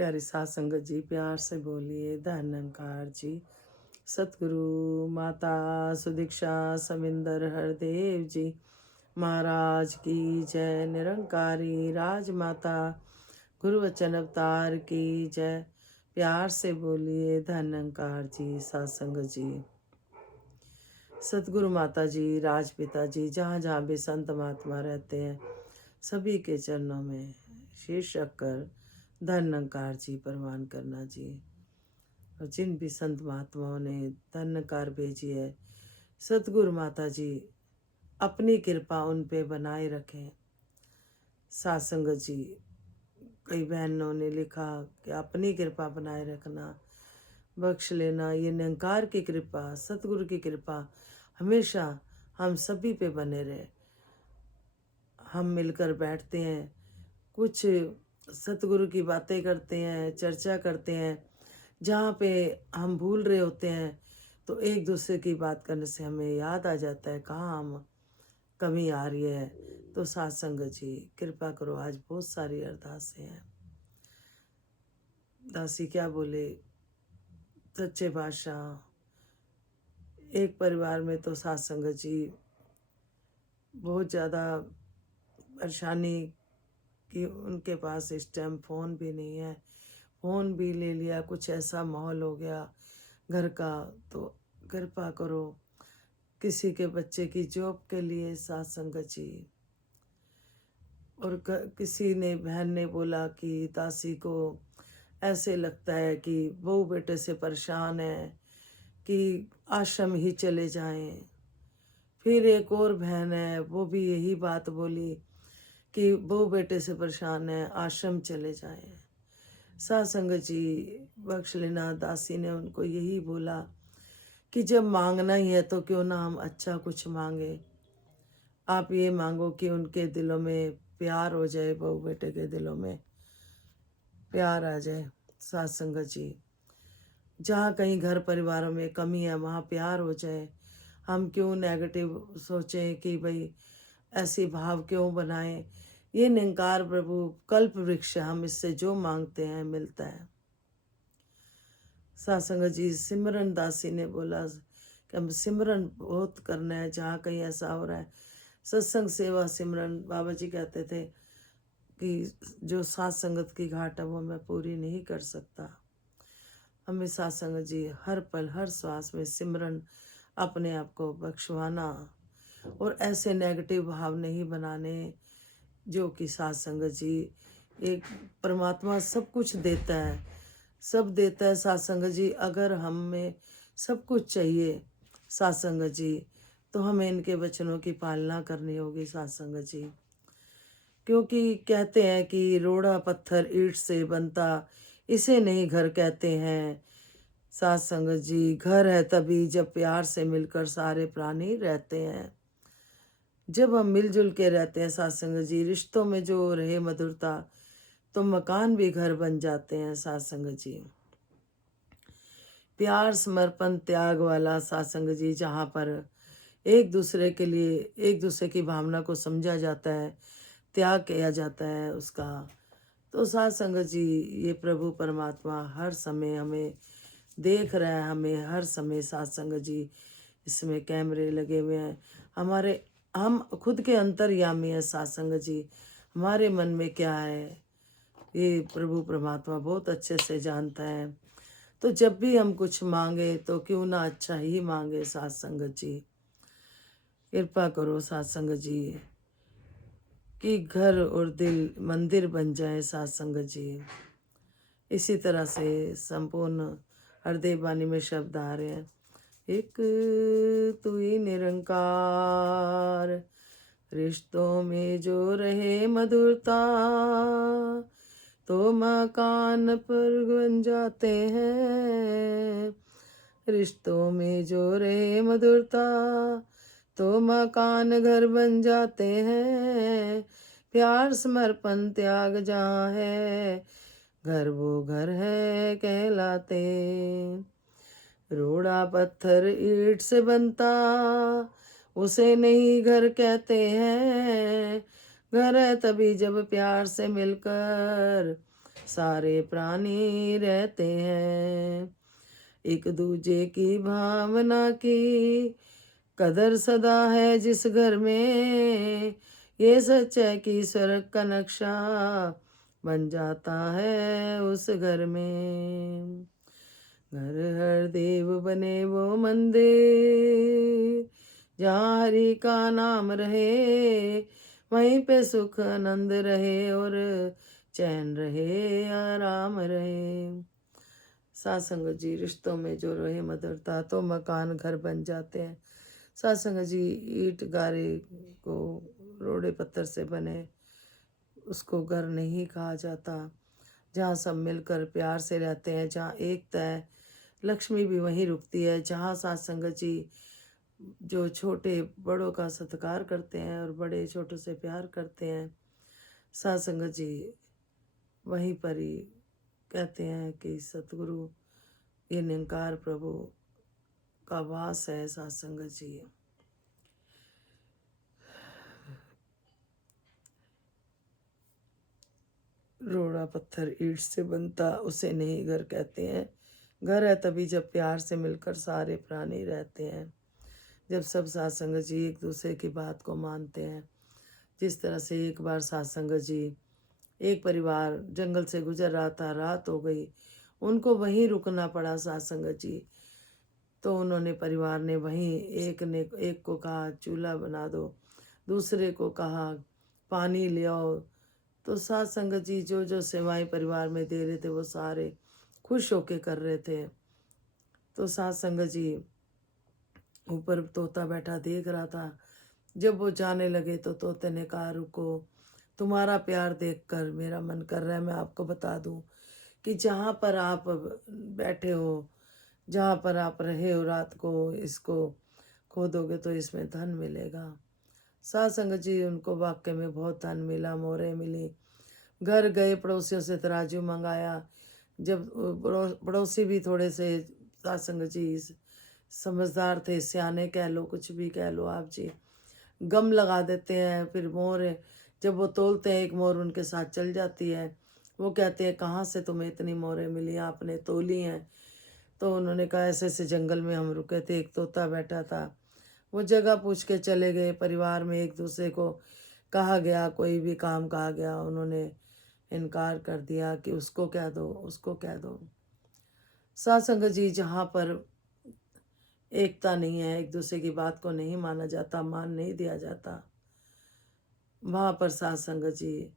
प्यारी सात संगत जी, प्यार से बोलिए धन निरंकार जी। सतगुरु माता सुदीक्षा समिंदर हरदेव जी महाराज की जय। निरंकारी राजमाता गुरु वचन अवतार की जय। प्यार से बोलिए धन निरंकार जी। सात संगत जी, सतगुरु माता जी, राजपिता जी, जहाँ जहाँ भी संत महात्मा रहते हैं सभी के चरणों में शीश रखकर धन निरंकार जी प्रवान करना जी। और जिन भी संत महात्माओं ने धन निरंकार भेजी है, सतगुरु माता जी अपनी कृपा उन पे बनाए रखें। सात संगत जी, कई बहनों ने लिखा कि अपनी कृपा बनाए रखना, बख्श लेना। ये निरंकार की कृपा, सतगुरु की कृपा हमेशा हम सभी पे बने रहे। हम मिलकर बैठते हैं, कुछ सतगुरु की बातें करते हैं, चर्चा करते हैं, जहाँ पे हम भूल रहे होते हैं तो एक दूसरे की बात करने से हमें याद आ जाता है कहाँ हम कमी आ रही है। तो सात संगत जी कृपा करो, आज बहुत सारी अरदासें हैं। दासी क्या बोले, सच्चे बादशाह, एक परिवार में तो सात संगत जी बहुत ज़्यादा परेशानी कि उनके पास इस टाइम फ़ोन भी नहीं है। फ़ोन भी ले लिया, कुछ ऐसा माहौल हो गया घर का। तो कृपा करो, किसी के बच्चे की जॉब के लिए सात संगत जी। और किसी ने बहन ने बोला कि दासी को ऐसे लगता है कि बहू बेटे से परेशान है कि आश्रम ही चले जाएं। फिर एक और बहन है, वो भी यही बात बोली कि बहू बेटे से परेशान है, आश्रम चले जाएं। सात संगत जी बख्श लेना, दासी ने उनको यही बोला कि जब मांगना ही है तो क्यों ना हम अच्छा कुछ मांगे। आप ये मांगो कि उनके दिलों में प्यार हो जाए, बहू बेटे के दिलों में प्यार आ जाए। सात संगत जी, जहाँ कहीं घर परिवारों में कमी है वहाँ प्यार हो जाए। हम क्यों नेगेटिव सोचें कि भाई ऐसी भाव क्यों बनाएं। ये निरंकार प्रभु कल्प वृक्ष है, हम इससे जो मांगते हैं मिलता है। सात संगत जी, सिमरन दासी ने बोला कि हम सिमरन बहुत करना है, जहाँ कहीं ऐसा हो रहा है सत्संग सेवा सिमरन। बाबा जी कहते थे कि जो सात संगत की घाट है वो मैं पूरी नहीं कर सकता। हमें सात संगत जी हर पल हर श्वास में सिमरन अपने आप को बख्शवाना और ऐसे नेगेटिव भाव नहीं बनाने। जो कि सात संगत जी, एक परमात्मा सब कुछ देता है, सब देता है सात संगत जी। अगर हमें सब कुछ चाहिए सात संगत जी, तो हमें इनके वचनों की पालना करनी होगी सात संगत जी। क्योंकि कहते हैं कि रोड़ा पत्थर ईंट से बनता, इसे नहीं घर कहते हैं। सात संगत जी, घर है तभी जब प्यार से मिलकर सारे प्राणी रहते हैं। जब हम मिलजुल के रहते हैं सात संगत जी, रिश्तों में जो रहे मधुरता, तो मकान भी घर बन जाते हैं सात संगत जी। प्यार समर्पण त्याग वाला सात संगत जी, जहाँ पर एक दूसरे के लिए एक दूसरे की भावना को समझा जाता है, त्याग किया जाता है उसका। तो सात संगत जी, ये प्रभु परमात्मा हर समय हमें देख रहा है, हमें हर समय सात संगत जी इसमें कैमरे लगे हुए हैं। हमारे हम खुद के अंतर्यामी है सात संगत जी, हमारे मन में क्या है ये प्रभु परमात्मा बहुत अच्छे से जानता है। तो जब भी हम कुछ मांगे तो क्यों ना अच्छा ही मांगे सात संगत जी। कृपा करो सात संगत जी कि घर और दिल मंदिर बन जाए सात संगत जी। इसी तरह से संपूर्ण हृदय वाणी में शब्द आ रहे हैं। एक तू ही निरंकार, रिश्तों में जो रहे मधुरता, तो मकान पर बन जाते हैं। रिश्तों में जो रहे मधुरता, तो मकान घर बन जाते हैं। प्यार समर्पण त्याग जहाँ है, घर वो घर है कहलाते। रोड़ा पत्थर ईंट से बनता, उसे नहीं घर कहते हैं। घर है तभी जब प्यार से मिलकर सारे प्राणी रहते हैं। एक दूजे की भावना की कदर सदा है जिस घर में, ये सच है कि स्वर्ग का नक्शा बन जाता है उस घर में। घर हर देव बने वो मंदिर, जहाँ हरि का नाम रहे, वहीं पे सुख आनंद रहे और चैन रहे आराम रहे। सासंग जी, रिश्तों में जो रहे मधुरता तो मकान घर बन जाते हैं। सासंग जी, ईंट गारे को रोड़े पत्थर से बने उसको घर नहीं कहा जाता। जहाँ सब मिलकर प्यार से रहते हैं, जहाँ एकता है, लक्ष्मी भी वहीं रुकती है। जहाँ सासंग जी जो छोटे बड़ों का सत्कार करते हैं और बड़े छोटों से प्यार करते हैं, सासंग जी वहीं पर ही कहते हैं कि सतगुरु ये निरंकार प्रभु का वास है। सासंग जी, रोड़ा पत्थर ईंट से बनता उसे नहीं घर कहते हैं। घर है तभी जब प्यार से मिलकर सारे प्राणी रहते हैं, जब सब सासंग जी एक दूसरे की बात को मानते हैं। जिस तरह से एक बार सासंग जी, एक परिवार जंगल से गुजर रहा था, रात हो गई, उनको वहीं रुकना पड़ा सासंग जी। तो उन्होंने परिवार ने वहीं एक को कहा चूल्हा बना दो, दूसरे को कहा पानी ले आओ। तो सासंग जी जो जो सेवाएं परिवार में दे रहे थे वो सारे खुश होके कर रहे थे। तो सासंग जी ऊपर तोता बैठा देख रहा था। जब वो जाने लगे तो तोते ने कहा रुको, तुम्हारा प्यार देखकर मेरा मन कर रहा है मैं आपको बता दूं कि जहाँ पर आप बैठे हो, जहाँ पर आप रहे हो रात को, इसको खोदोगे तो इसमें धन मिलेगा। सासंग जी, उनको वाकई में बहुत धन मिला, मोहरें मिली। घर गए, पड़ोसियों से तराजू मंगाया। जब पड़ोसी भी थोड़े से सासंग जी समझदार थे, सियाने कह लो, कुछ भी कह लो आप जी, गम लगा देते हैं। फिर मोर जब वो तोलते हैं, एक मोर उनके साथ चल जाती है। वो कहते हैं कहाँ से तुम्हें इतनी मोरें मिली, आपने तोली हैं? तो उन्होंने कहा ऐसे ऐसे जंगल में हम रुके थे, एक तोता बैठा था। वो जगह पूछ के चले गए। परिवार में एक दूसरे को कहा गया, कोई भी काम कहा गया, उन्होंने इनकार कर दिया कि उसको कह दो, उसको कह दो। सासंग जी, जहाँ पर एकता नहीं है, एक दूसरे की बात को नहीं माना जाता, मान नहीं दिया जाता, वहाँ पर सासंग जी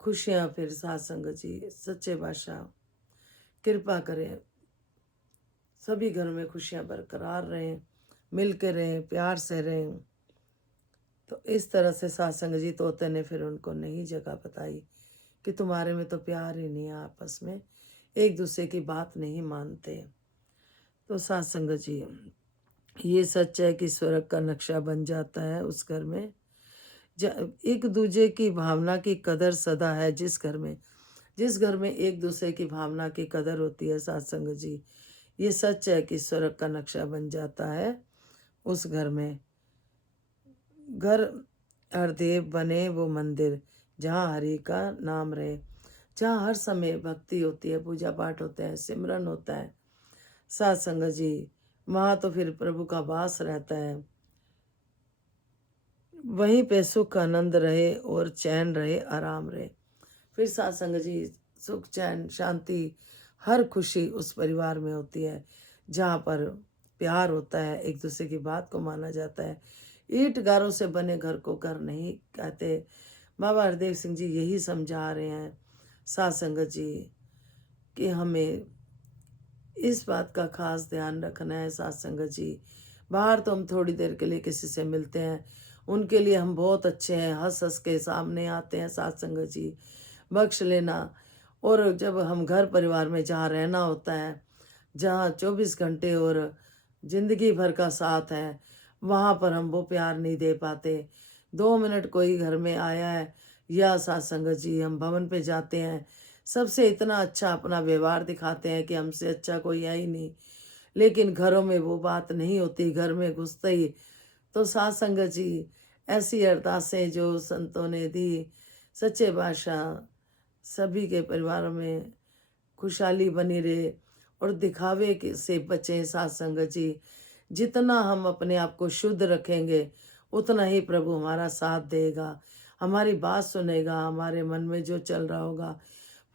खुशियाँ, फिर सासंग जी सच्चे बादशाह कृपा करें, सभी घरों में खुशियाँ बरकरार रहें, मिल के रहें, प्यार से रहें। तो इस तरह से सासंग जी तोते ने फिर उनको नई जगह बताई कि तुम्हारे में तो प्यार ही नहीं है, आपस में एक दूसरे की बात नहीं मानते। तो सासंग जी, ये सच है कि स्वर्ग का नक्शा बन जाता है उस घर में। एक दूजे की भावना की कदर सदा है जिस घर में एक दूसरे की भावना की कदर होती है सासंग जी, ये सच है कि स्वर्ग का नक्शा बन जाता है उस घर में। घर हरदेव बने वो मंदिर, जहाँ हरि का नाम रहे, जहाँ हर समय भक्ति होती है, पूजा पाठ होते हैं, सिमरन होता है। सासंग जी, वहाँ तो फिर प्रभु का वास रहता है। वहीं पे सुख आनंद रहे और चैन रहे, आराम रहे। फिर सासंग जी, सुख चैन शांति हर खुशी उस परिवार में होती है जहाँ पर प्यार होता है, एक दूसरे की बात को माना जाता है। ईंट गारों से बने घर को घर नहीं कहते। बाबा हरदेव सिंह जी यही समझा रहे हैं सासंग जी कि हमें इस बात का खास ध्यान रखना है। सासंग जी, बाहर तो हम थोड़ी देर के लिए किसी से मिलते हैं, उनके लिए हम बहुत अच्छे हैं, हंस हंस के सामने आते हैं। सासंग जी, बख्श लेना। और जब हम घर परिवार में जहाँ रहना होता है, जहाँ 24 घंटे और जिंदगी भर का साथ है, वहाँ पर हम वो प्यार नहीं दे पाते। 2 मिनट कोई घर में आया है, या सासंग जी हम भवन पे जाते हैं, सबसे इतना अच्छा अपना व्यवहार दिखाते हैं कि हमसे अच्छा कोई है ही नहीं। लेकिन घरों में वो बात नहीं होती। घर में घुसते ही तो सासंग जी, ऐसी अरदासें जो संतों ने दी, सच्चे बादशाह सभी के परिवारों में खुशहाली बनी रहे और दिखावे के से बचें साथ संगत जी। जितना हम अपने आप को शुद्ध रखेंगे उतना ही प्रभु हमारा साथ देगा, हमारी बात सुनेगा, हमारे मन में जो चल रहा होगा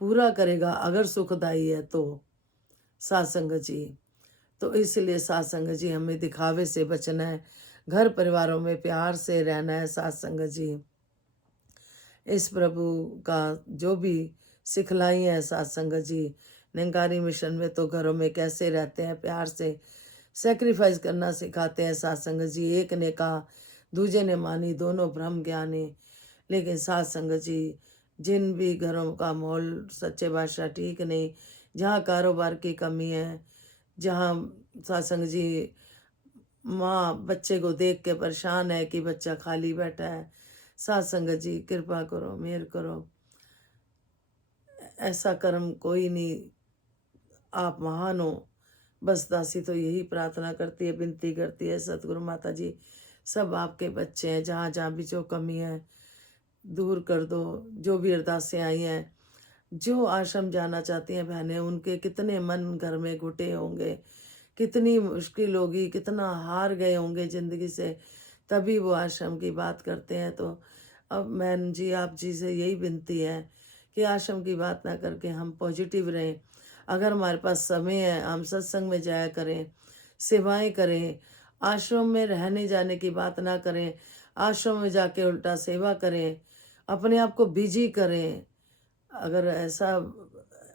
पूरा करेगा, अगर सुखदाई है तो साथ संगत जी। तो इसलिए साथ संगत जी हमें दिखावे से बचना है, घर परिवारों में प्यार से रहना है साथ संगत जी। इस प्रभु का जो भी सिखलाई है साथ संगत जी, निरंकारी मिशन में तो घरों में कैसे रहते हैं प्यार से, सेक्रीफाइस करना सिखाते हैं साथ संगत जी। एक ने कहा दूजे ने मानी, दोनों ब्रह्म ज्ञानी। लेकिन साथ संगत जी, जिन भी घरों का माहौल सच्चे बादशाह ठीक नहीं, जहाँ कारोबार की कमी है, जहाँ साथ संगत जी माँ बच्चे को देख के परेशान है कि बच्चा खाली बैठा है, साथ संगत जी कृपा करो, मेहर करो, ऐसा कर्म कोई नहीं, आप महान हो। बस दासी तो यही प्रार्थना करती है, विनती करती है सतगुरु माता जी, सब आपके बच्चे हैं, जहाँ जहाँ भी जो कमी है दूर कर दो। जो भी अरदासें आई हैं, जो आश्रम जाना चाहती हैं बहनें, उनके कितने मन घर में घुटे होंगे, कितनी मुश्किल होगी, कितना हार गए होंगे जिंदगी से, तभी वो आश्रम की बात करते हैं। तो अब बहन जी आप जी से यही विनती है कि आश्रम की बात ना करके हम पॉजिटिव रहें। अगर हमारे पास समय है हम सत्संग में जाया करें, सेवाएं करें, आश्रम में रहने जाने की बात ना करें, आश्रम में जाके उल्टा सेवा करें, अपने आप को बिजी करें। अगर ऐसा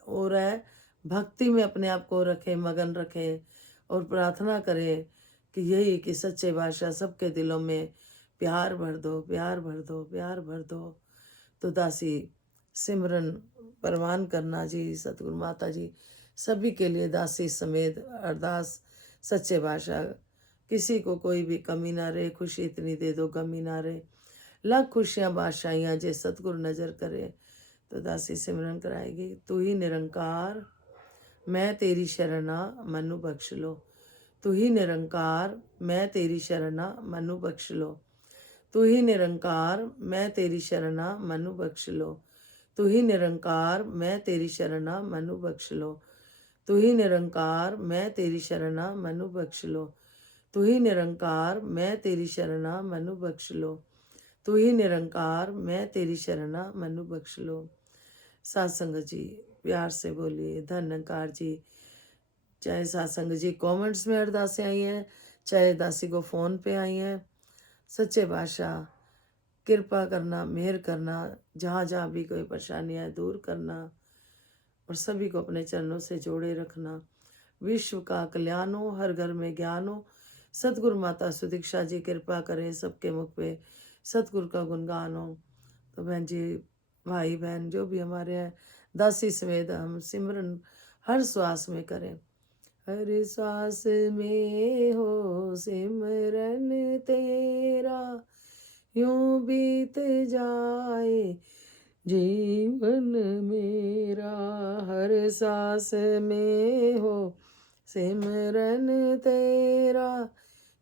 हो रहा है, भक्ति में अपने आप को रखें, मगन रखें और प्रार्थना करें कि यही कि सच्चे बादशाह सबके दिलों में प्यार भर दो, प्यार भर दो, प्यार भर दो। तो दासी सिमरन परवान करना जी, सतगुरु माता जी सभी के लिए दासी समेत अरदास, सच्चे बादशाह किसी को कोई भी कमी ना रहे, खुशी इतनी दे दो कमी ना रहे, लाख खुशियाँ बादशाहियाँ जे सतगुरु नजर करे। तो दासी सिमरन कराएगी। तू ही निरंकार मैं तेरी शरणा मनु बख्श लो, तू ही निरंकार मैं तेरी शरणा मनु बख्श लो, तू ही निरंकार मैं तेरी शरणा मनु बख्श लो, तू ही निरंकार मैं तेरी शरणा मनु बख्श लो, तू ही निरंकार मैं तेरी शरणा मनु बख्श लो, तू ही निरंकार मैं तेरी शरणा मनु बख्श लो, तू ही निरंकार मैं तेरी शरणा मनु बख्श लो। सात्संग जी प्यार से बोलिए धन्यकार जी। चाहे सात्संग जी कमेंट्स में अरदासें आई हैं, चाहे दासी को फ़ोन पे आई हैं, सच्चे बादशाह कृपा करना, मेहर करना, जहाँ जहाँ भी कोई परेशानी है दूर करना और सभी को अपने चरणों से जोड़े रखना। विश्व का कल्याण हो, हर घर में ज्ञान हो। सतगुरु माता सुदीक्षा जी कृपा करें, सबके मुख पे सतगुरु का गुणगान हो। तो बहन जी, भाई बहन जो भी हमारे हैं, दासी समेत हम सिमरन हर श्वास में करें। हर श्वास में हो सिमरन तेरा, यूं बीत जाए जीवन मेरा। हर सांस में हो सिमरन तेरा,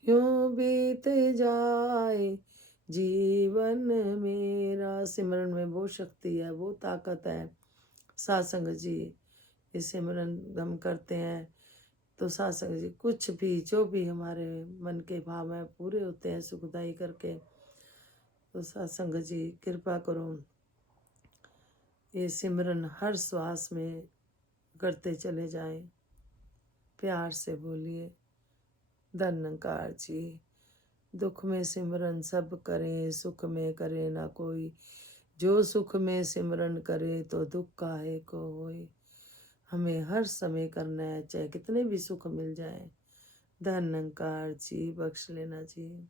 यूं बीत जाए जीवन मेरा। सिमरन में वो शक्ति है, वो ताकत है। सात्संग जी ये सिमरन हम करते हैं तो सात्संग जी कुछ भी जो भी हमारे मन के भाव हैं पूरे होते हैं सुखदाई करके। तो सात्संग जी कृपा करो, ये सिमरन हर श्वास में करते चले जाएं। प्यार से बोलिए धन्यकार जी। दुख में सिमरन सब करें, सुख में करे ना कोई, जो सुख में सिमरन करे तो दुख काहे को होए। हमें हर समय करना है, चाहे कितने भी सुख मिल जाए। धन्यकार जी, बख्श लेना जी।